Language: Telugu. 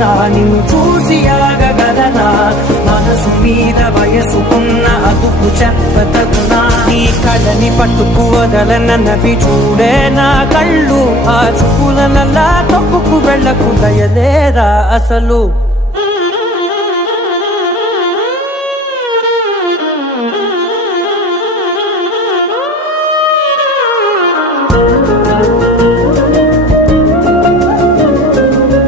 ఆగనా నిన్ను చూసి ఆగగలనా మనసు మీద వయసుకున్న అదుపు చెప్పతగునా నీ కళ్ళని పట్టుకు వదలనవి చూడే నా కళ్ళు ఆ చూపులనల్లా తప్పుకు వెళ్ళకు దయలేరా అసలు